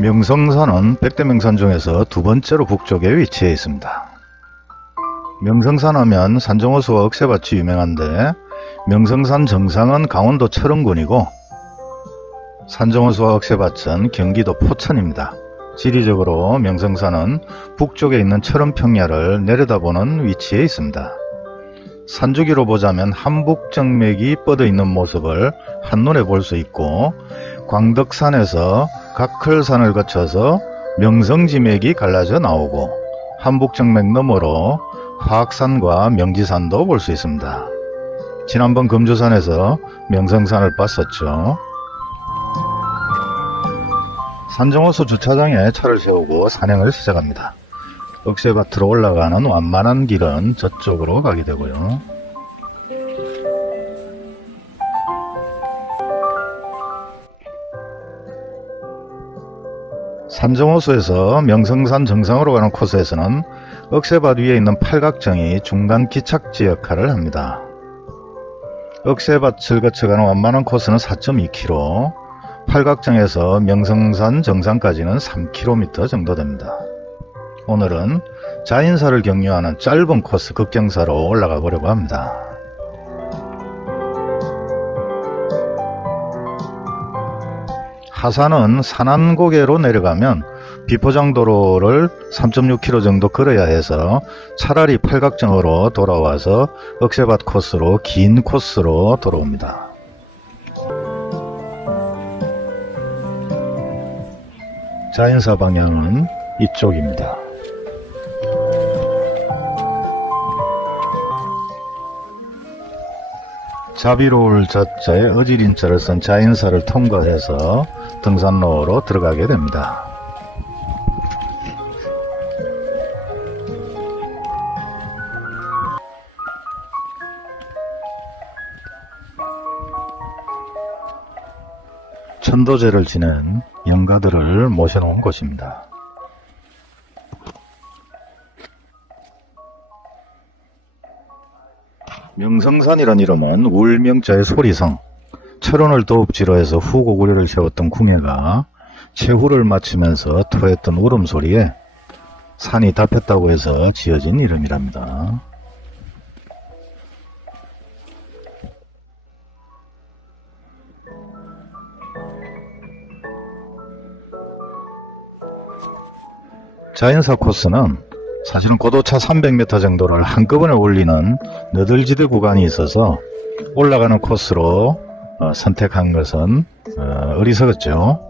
명성산은 백대명산 중에서 두 번째로 북쪽에 위치해 있습니다. 명성산 하면 산정호수와 억새밭이 유명한데 명성산 정상은 강원도 철원군이고 산정호수와 억새밭은 경기도 포천입니다. 지리적으로 명성산은 북쪽에 있는 철원평야를 내려다보는 위치에 있습니다. 산주기로 보자면 한북정맥이 뻗어 있는 모습을 한눈에 볼 수 있고 광덕산에서 각클산을 거쳐서 명성지맥이 갈라져 나오고 한북정맥 너머로 화악산과 명지산도 볼 수 있습니다. 지난번 금주산에서 명성산을 봤었죠. 산정호수 주차장에 차를 세우고 산행을 시작합니다. 억새밭으로 올라가는 완만한 길은 저쪽으로 가게 되고요. 산정호수에서 명성산 정상으로 가는 코스에서는 억새밭 위에 있는 팔각정이 중간 기착지 역할을 합니다. 억새밭을 거쳐가는 완만한 코스는 4.2km, 팔각정에서 명성산 정상까지는 3km 정도 됩니다. 오늘은 자인사를 경유하는 짧은 코스 급경사로 올라가 보려고 합니다. 하산은 산안고개로 내려가면 비포장도로를 3.6km 정도 걸어야 해서 차라리 팔각정으로 돌아와서 억새밭 코스로 긴 코스로 돌아옵니다. 자인사 방향은 이쪽입니다. 자비로울 자자에 어지린자를 쓴 자인사를 통과해서 등산로로 들어가게 됩니다. 천도제를 지낸 영가들을 모셔놓은 곳입니다. 명성산이란 이름은 울명자의 소리성, 철원을 도읍지로 해서 후고구려를 세웠던 궁예가 최후를 마치면서 토했던 울음소리에 산이 답했다고 해서 지어진 이름이랍니다. 자인사 코스는 사실은 고도차 300m 정도를 한꺼번에 올리는 너덜지대 구간이 있어서 올라가는 코스로 선택한 것은 어리석었죠.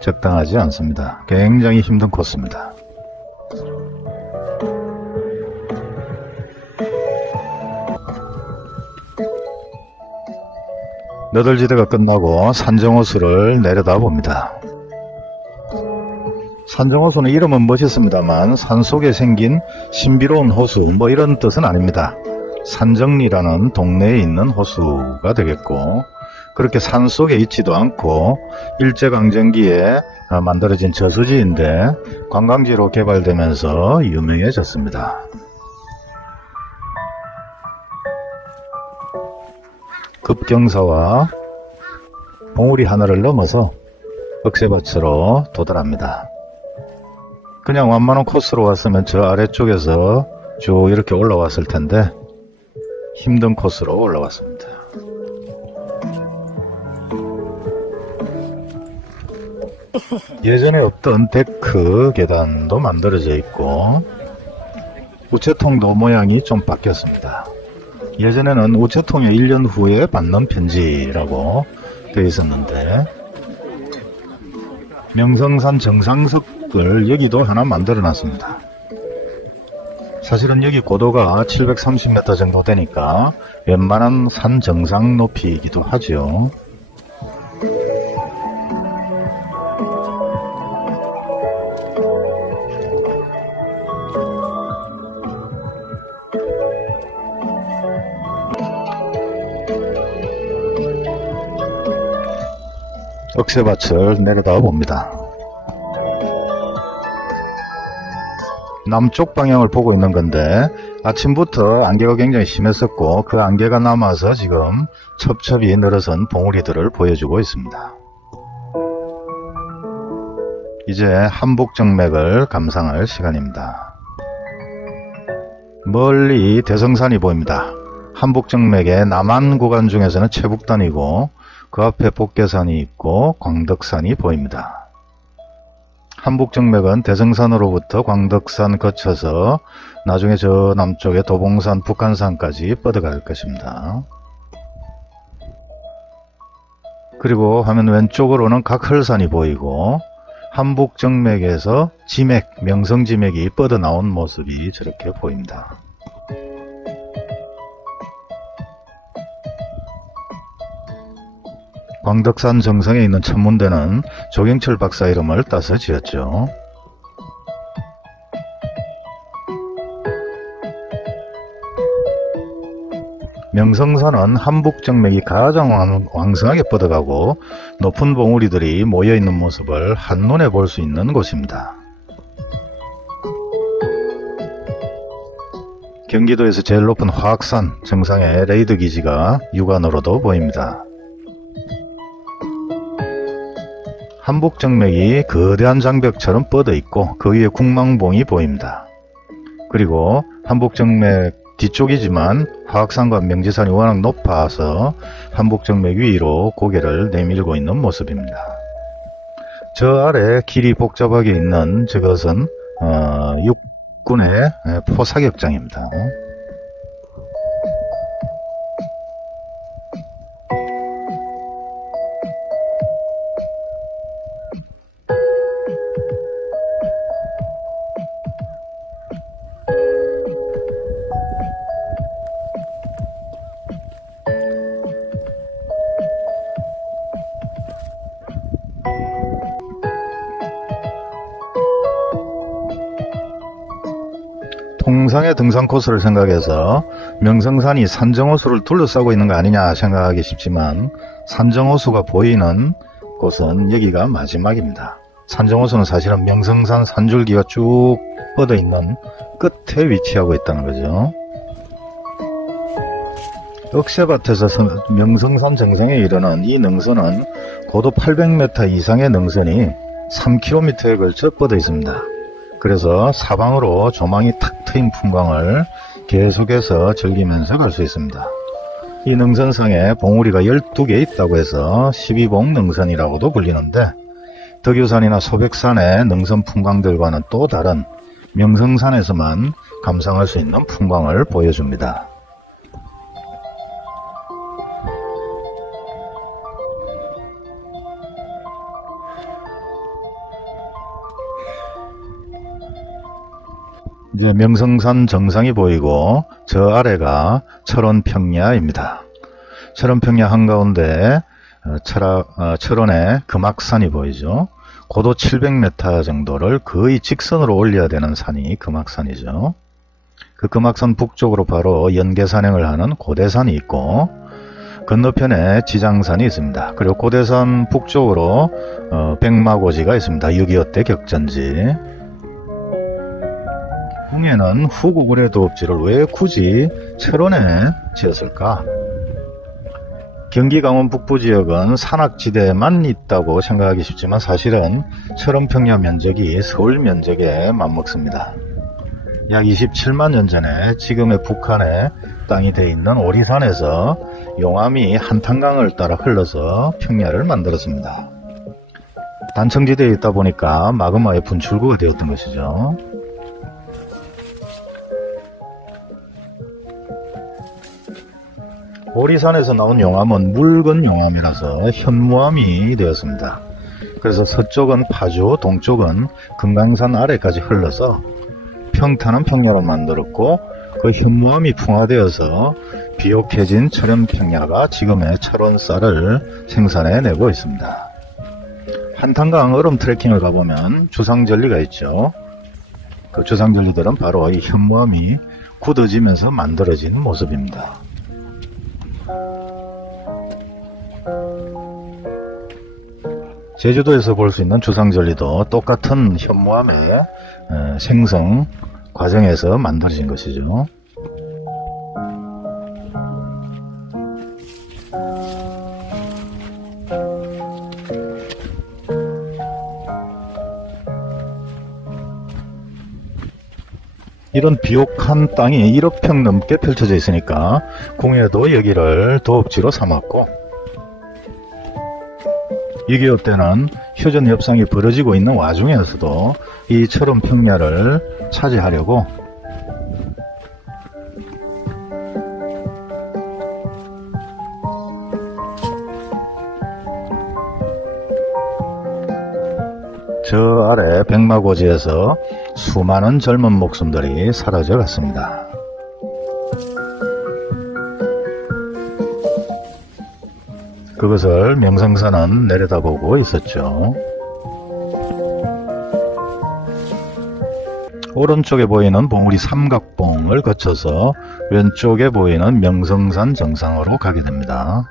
적당하지 않습니다. 굉장히 힘든 코스입니다. 너덜지대가 끝나고 산정호수를 내려다 봅니다. 산정호수는 이름은 멋있습니다만 산속에 생긴 신비로운 호수 이런 뜻은 아닙니다. 산정리라는 동네에 있는 호수가 되겠고, 그렇게 산속에 있지도 않고 일제강점기에 만들어진 저수지인데 관광지로 개발되면서 유명해졌습니다. 급경사와 봉우리 하나를 넘어서 억새밭으로 도달합니다. 그냥 완만한 코스로 왔으면 저 아래쪽에서 쭉 이렇게 올라왔을 텐데 힘든 코스로 올라왔습니다. 예전에 없던 데크 계단도 만들어져 있고 우체통도 모양이 좀 바뀌었습니다. 예전에는 우체통에 1년 후에 받는 편지라고 되어 있었는데 명성산 정상석을 여기도 하나 만들어 놨습니다. 사실은 여기 고도가 730m 정도 되니까 웬만한 산 정상 높이이기도 하죠. 억새밭을 내려다 봅니다. 남쪽 방향을 보고 있는 건데 아침부터 안개가 굉장히 심했었고 그 안개가 남아서 지금 첩첩이 늘어선 봉우리들을 보여주고 있습니다. 이제 한북정맥을 감상할 시간입니다. 멀리 대성산이 보입니다. 한북정맥의 남한 구간 중에서는 최북단이고 그 앞에 복계산이 있고 광덕산이 보입니다. 한북정맥은 대성산으로부터 광덕산 거쳐서 나중에 저 남쪽에 도봉산, 북한산까지 뻗어갈 것입니다. 그리고 화면 왼쪽으로는 각설산이 보이고 한북정맥에서 지맥, 명성지맥이 뻗어나온 모습이 저렇게 보입니다. 광덕산 정상에 있는 천문대는 조경철 박사 이름을 따서 지었죠. 명성산은 한북정맥이 가장 왕성하게 뻗어가고 높은 봉우리들이 모여있는 모습을 한눈에 볼 수 있는 곳입니다. 경기도에서 제일 높은 화학산 정상에 레이더 기지가 육안으로도 보입니다. 한북정맥이 거대한 장벽처럼 뻗어 있고 그 위에 국망봉이 보입니다. 그리고 한북정맥 뒤쪽이지만 화학산과 명지산이 워낙 높아서 한북정맥 위로 고개를 내밀고 있는 모습입니다. 저 아래 길이 복잡하게 있는 저것은 육군의 포사격장입니다. 통상의 등산 코스를 생각해서 명성산이 산정호수를 둘러싸고 있는 거 아니냐 생각하기 쉽지만 산정호수가 보이는 곳은 여기가 마지막입니다. 산정호수는 사실은 명성산 산줄기가 쭉 뻗어 있는 끝에 위치하고 있다는 거죠. 억새밭에서 명성산 정상에 이르는 이 능선은 고도 800m 이상의 능선이 3km에 걸쳐 뻗어 있습니다. 그래서 사방으로 조망이 탁 트인 풍광을 계속해서 즐기면서 갈 수 있습니다. 이 능선상에 봉우리가 12개 있다고 해서 12봉 능선이라고도 불리는데 덕유산이나 소백산의 능선 풍광들과는 또 다른 명성산에서만 감상할 수 있는 풍광을 보여줍니다. 이제 명성산 정상이 보이고 저 아래가 철원평야입니다. 철원평야 한가운데 철원의 금악산이 보이죠. 고도 700m 정도를 거의 직선으로 올려야 되는 산이 금악산이죠. 그 금악산 북쪽으로 바로 연계산행을 하는 고대산이 있고 건너편에 지장산이 있습니다. 그리고 고대산 북쪽으로 백마고지가 있습니다. 6.25 때 격전지. 궁예는 후구굴의 도읍지를 왜 굳이 철원에 지었을까? 경기 강원 북부 지역은 산악지대에만 있다고 생각하기 쉽지만 사실은 철원평야 면적이 서울 면적에 맞먹습니다. 약 27만 년 전에 지금의 북한에 땅이 돼 있는 오리산에서 용암이 한탄강을 따라 흘러서 평야를 만들었습니다. 단청지대에 있다 보니까 마그마의 분출구가 되었던 것이죠. 오리산에서 나온 용암은 묽은 용암이라서 현무암이 되었습니다. 그래서 서쪽은 파주, 동쪽은 금강산 아래까지 흘러서 평탄한 평야로 만들었고 그 현무암이 풍화되어서 비옥해진 철원평야가 지금의 철원쌀을 생산해내고 있습니다. 한탄강 얼음 트레킹을 가보면 주상절리가 있죠. 그 주상절리들은 바로 이 현무암이 굳어지면서 만들어진 모습입니다. 제주도에서 볼 수 있는 주상절리도 똑같은 현무암의 생성 과정에서 만들어진 것이죠. 이런 비옥한 땅이 1억 평 넘게 펼쳐져 있으니까 궁예도 여기를 도읍지로 삼았고, 이기업 때는 휴전 협상이 벌어지고 있는 와중에서도 이 철원 평야를 차지하려고 저 아래 백마고지에서 수많은 젊은 목숨들이 사라져 갔습니다. 그것을 명성사는 내려다보고 있었죠. 오른쪽에 보이는 봉우리 삼각봉을 거쳐서 왼쪽에 보이는 명성산 정상으로 가게 됩니다.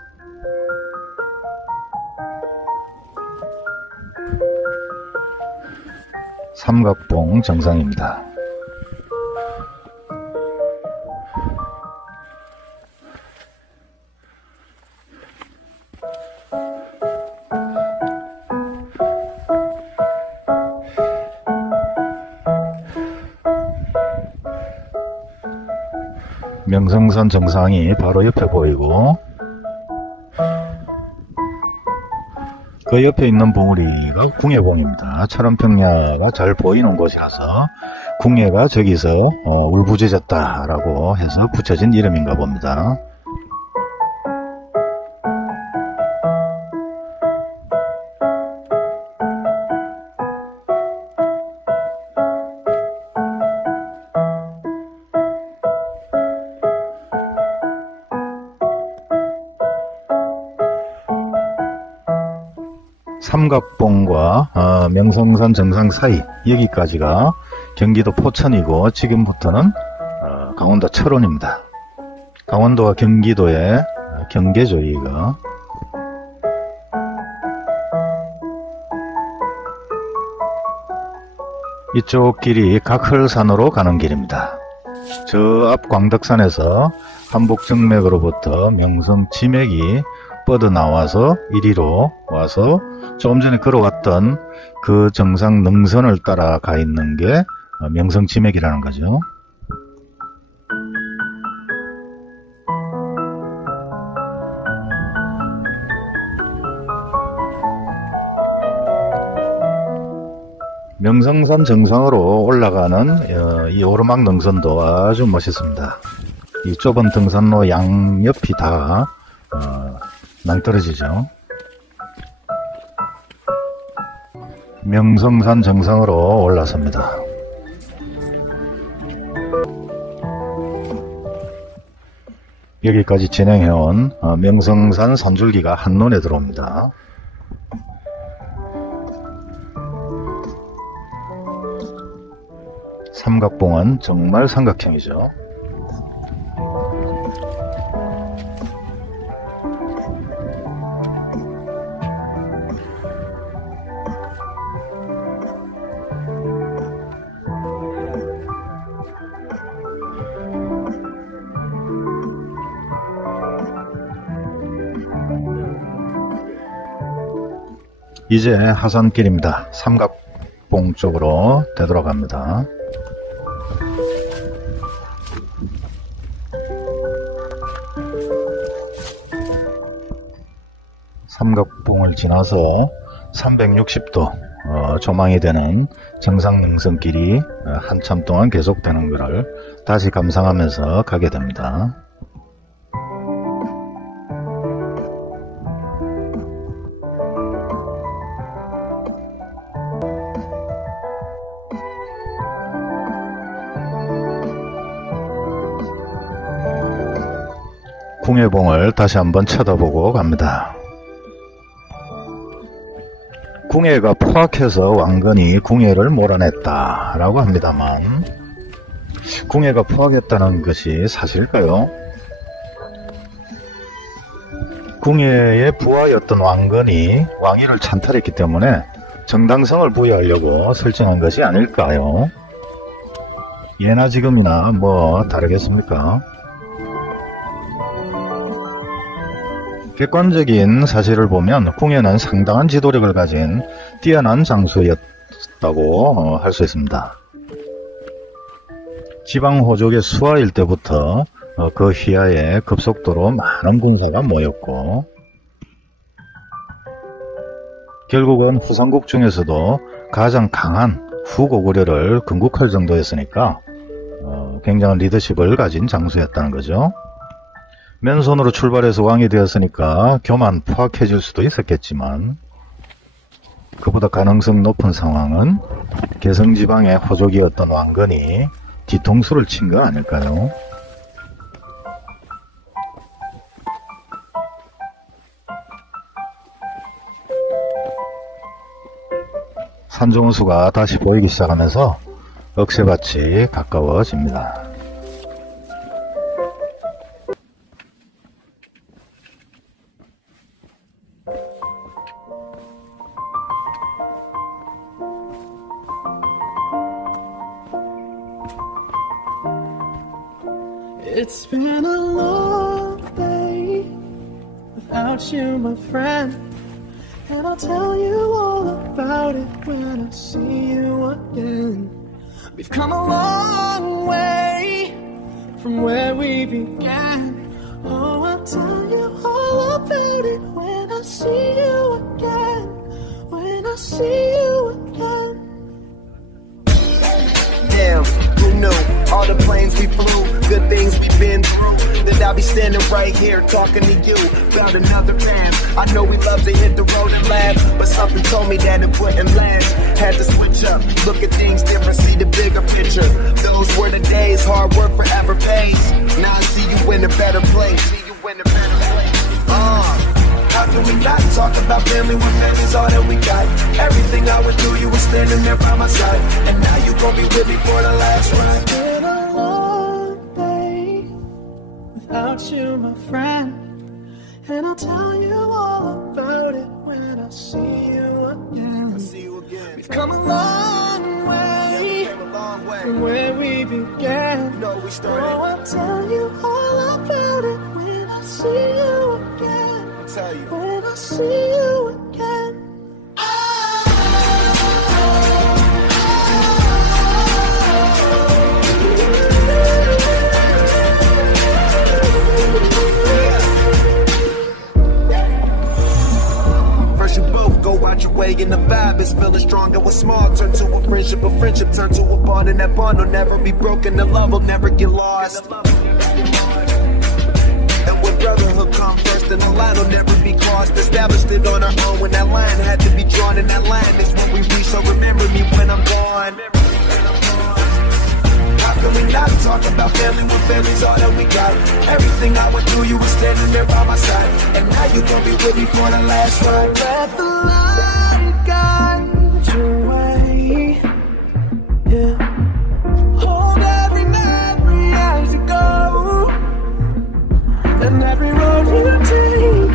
삼각봉 정상입니다. 명성산 정상이 바로 옆에 보이고, 그 옆에 있는 봉우리가 궁예봉입니다. 철원평야가 잘 보이는 곳이라서 궁예가 저기서 울부짖었다라고 해서 붙여진 이름인가 봅니다. 삼각봉과 명성산 정상 사이, 여기까지가 경기도 포천이고, 지금부터는 강원도 철원입니다. 강원도와 경기도의 경계죠. 이거 이쪽 길이 각설산으로 가는 길입니다. 저 앞 광덕산에서 한복정맥으로부터 명성지맥이 뻗어나와서 이리로 와서 조금 전에 걸어왔던 그 정상 능선을 따라가 있는 게 명성지맥이라는 거죠. 명성산 정상으로 올라가는 이 오르막 능선도 아주 멋있습니다. 이 좁은 등산로 양옆이 다 낭떠러지죠. 명성산 정상으로 올라섭니다. 여기까지 진행해온 명성산 산줄기가 한눈에 들어옵니다. 삼각봉은 정말 삼각형이죠. 이제 하산길입니다. 삼각봉 쪽으로 되돌아갑니다. 삼각봉을 지나서 360도 조망이 되는 정상능선길이 한참 동안 계속되는 것을 다시 감상하면서 가게 됩니다. 궁예봉을 다시 한번 쳐다보고 갑니다. 궁예가 포악해서 왕건이 궁예를 몰아냈다 라고 합니다만, 궁예가 포악했다는 것이 사실일까요? 궁예의 부하였던 왕건이 왕위를 찬탈했기 때문에 정당성을 부여하려고 설정한 것이 아닐까요? 예나 지금이나 뭐 다르겠습니까? 객관적인 사실을 보면 궁예는 상당한 지도력을 가진 뛰어난 장수였다고 할 수 있습니다. 지방호족의 수하일 때부터 그 휘하에 급속도로 많은 군사가 모였고, 결국은 후삼국 중에서도 가장 강한 후고구려를 건국할 정도였으니까 굉장한 리더십을 가진 장수였다는 거죠. 맨손으로 출발해서 왕이 되었으니까 교만 포악해질 수도 있었겠지만, 그보다 가능성 높은 상황은 개성지방의 호족이었던 왕건이 뒤통수를 친 거 아닐까요? 산중수가 다시 보이기 시작하면서 억새밭이 가까워집니다. It's been a long day without you, my friend, and I'll tell you all about it when I see you again. We've come a long way from where we began. Oh, I'll tell you all about it when I see you again. When I see you again. Damn, who knew? All the planes we flew, good things we've been through. That I'll be standing right here talking to you about another man. I know we love to hit the road and laugh, but something told me that it wouldn't last. Had to switch up, look at things different, see the bigger picture. Those were the days, hard work forever pays. Now I see you in a better place. See you in a better place. How can we not talk about family when family's all that we got? Everything I went through, you were standing there by my side, and now you gon' be with me for the last ride. It's been a long day without you, my friend, and I'll tell you all about it when I see you again. I'll see you again. We've come a long way, from where we began. No, we started. Oh, I'll tell you all about it when I see you again. Tell you. When I see you again. First you both go out your way and the vibe is feeling stronger. What's small turn to a friendship turn to a bond, and that bond will never be broken. The love will never get lost. Brotherhood come first, and the line will never be crossed. Established it on our own when that line had to be drawn, and that line is what we reach. So remember me when I'm gone. How can we not talk about family when family's all that we got? Everything I went through, you were standing there by my side, and now you gon' be with me for the last ride. Let the light guide your way. Yeah. Hold every memory as you go. And every road you take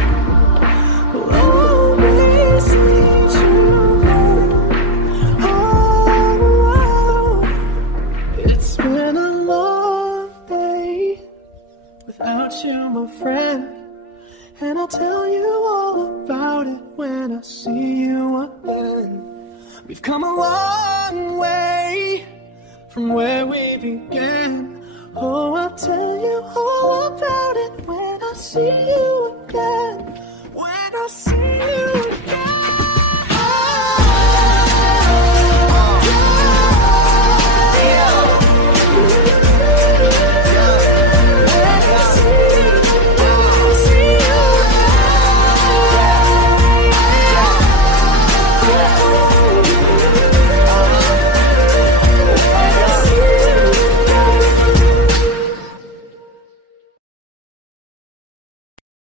will always lead you home. Oh, it's been a long day without you, my friend, and I'll tell you all about it when I see you again. We've come a long way from where we began. Oh, I'll tell you all about it when I see you again. When I see